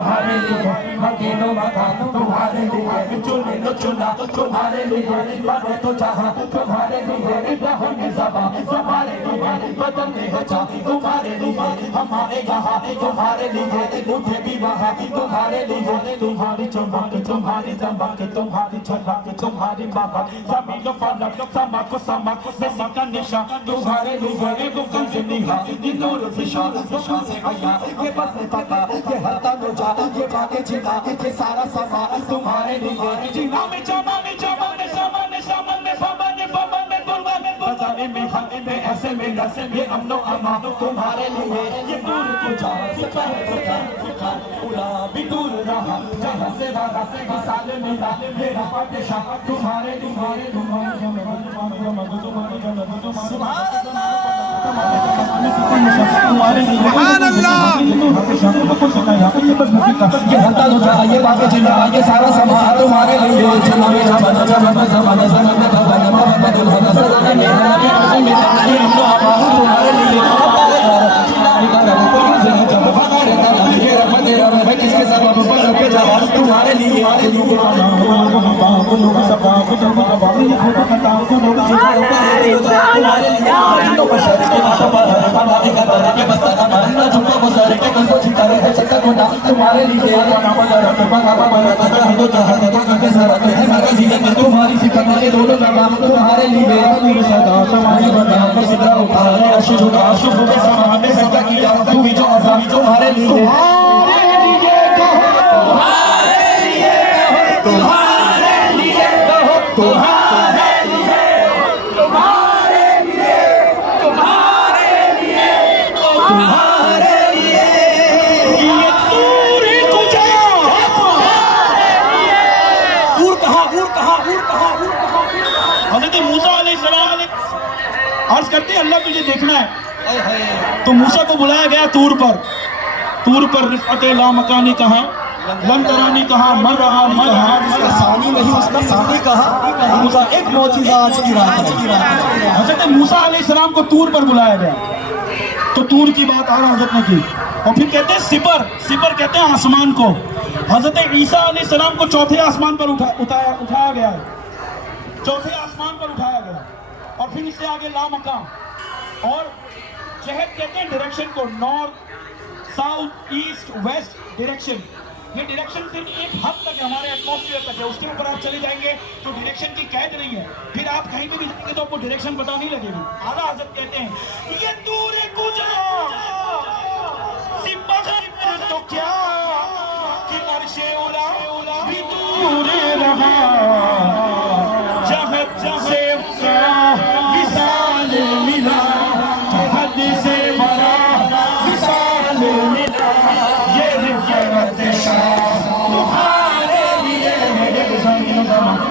तुम्हारे लिए मकीनो मकान तुम्हारे लिए चुने लो चुना तुम्हारे लिए बने तो जहाँ तुम्हारे लिए रहने ज़बां तुम्हारे लिए बदन में हो जा तुम्हारे लिए हमारे यहाँ तुम्हारे लिए उठे भी वहाँ तुम्हारे लिए तुम्हारी चमक तुम्हारी दमक तुम्हारी झलक तुम्हारी महक ज़मीन फलक समक समक नसी का निशा तुम्हारे लिए वो कंज़ निहा ये नूर फिशा फिशा से आया ये बस पता ये हता नुजा ये बातें जिना ये सारा समा तुम्हारे लिए जिना में जमा में जमा में समा में समा में फमा में फमा में बुलवा में बजाने में हने में ऐसे में नसे में अमनो अमा तुम्हारे लिए ये दूर को जा सिपह उड़ा भी दूर रहा जहाँ से वादा से विसाले मिला मेरा पाटेशा तुम्हारे तुम्हारे तुम्हारे सुभान अल्लाह। ये हल्का दूजा ये बातें जिला ये सारा समा तुम्हारे लिए जमा में जमा जमा में जमा में जमा में जमा में मोहम्मद दुल्हन सल्लल्लाहु अलैहि वसल्लम ये हम लोग तुम्हारे लिए किसके सबब पर के जवाब तुम्हारे लिए तुम्हारे लिए तुम्हारी सिकंदर दोनों नगाम तुम्हारे लिए सदा समाई बना सिद्रा उठाए अशुभ अशुभ के समाने सदा किया तू भी जो आजाद तुम्हारे लिए अर्ज करते हैं अल्लाह तुझे देखना है तो मूसा को बुलाया गया तूर पर रिफ़अत ला मकानी कहा लन तरानी कहा मर रहा कहा सानी नहीं उसका सानी कहा मूसा एक मौजूदा आज की रात है हज़रत मूसा अलैहिस्सलाम को तूर पर बुलाया गया तो तूर की बात आला हज़रत ने की और फिर कहते हैं सिपर कहते हैं आसमान को हज़रत ईसा अलैहिस्सलाम को चौथे आसमान पर उठाया गया है चौथे आसमान पर उठाया गया और फिर इससे आगे ला मकाम और जहद कहते हैं डायरेक्शन को north south east west direction ये डायरेक्शन सिर्फ एक हद तक है हमारे एटमॉस्फेयर तक है उसके ऊपर आप चले जाएंगे तो डायरेक्शन की कैद नहीं है फिर आप कहीं पे भी जाएंगे तो आपको डायरेक्शन पता नहीं लगेगी आला हज़रत कहते हैं ये दूर गुजरा तो क्या कि अर्शे उला भी दूर रहा जहद से विशाल मिला हद से बड़ा विशाल मिला ये रिफ़अत तुम्हारे लिए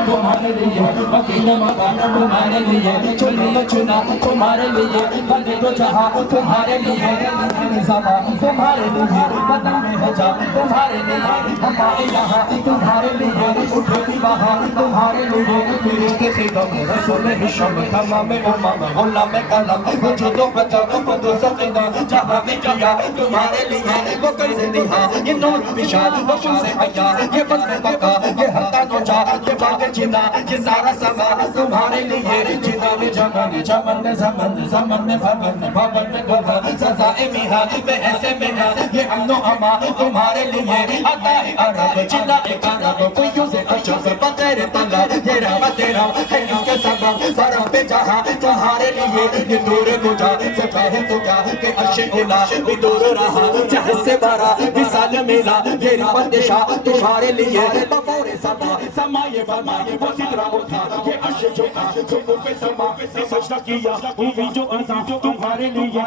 तुम्हारे लिए वकील मकान तुम्हारे लिए चुने चुना तुम्हारे लिए बने तो जहाँ तुम्हारे लिए तुम्हारे लिए बदन में हो जा तुम्हारे लिए हमारे यहाँ तुम्हारे लिए उठे भी वहाँ तुम्हारे लिए रिश्ते से गम रसूल हिशम तमाम उम्म गुलाम कलम वजूदो बचो बदो सकीना जहाँ भी किया तुम्हारे लिए वो कंज़ निहा ये नूर विशाल वो से आया ये बस में बका ये हता तो जा ये बातें जिना ये सारा समा तुम्हारे लिए जिना में जमन जमन जमन जमन में भवन भवन में भवन सजाए मिहा में ऐसे में ये अमनो अमा तुम्हारे लिए आता है अरब जिला एक अरब कोई यूज़े अशब बगैर तला ये राह तेरा है इसके सबब सरा पे जहाँ तुम्हारे लिए ये दूर गुजा से पहले तो क्या के अर्श उला भी दूर रहा जहाँ से बड़ा विशाल मिला ये रिफ़अत तुम्हारे लिए बपोरे समा समाये बमा वो सिदरा उठा ये अर्श झुका सुकून पे समा से सजदा किया वो भी जो अज़ा तुम्हारे लिए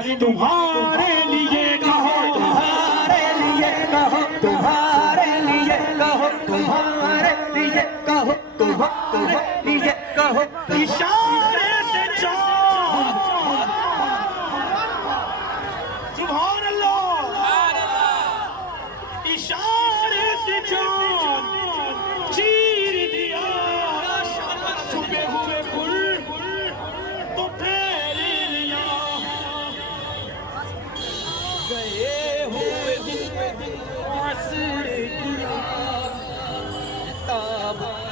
कहो तुम्हारे लिए कहो तुम्हारे लिए कहो तुम्हारे लिए कहो तुम्हारे लिए कहो इशारे से चाँद सुभान अल्लाह इशारे से चाँद चीर दिया छुपे हुए फूल तो फेर लिया गए हुए सब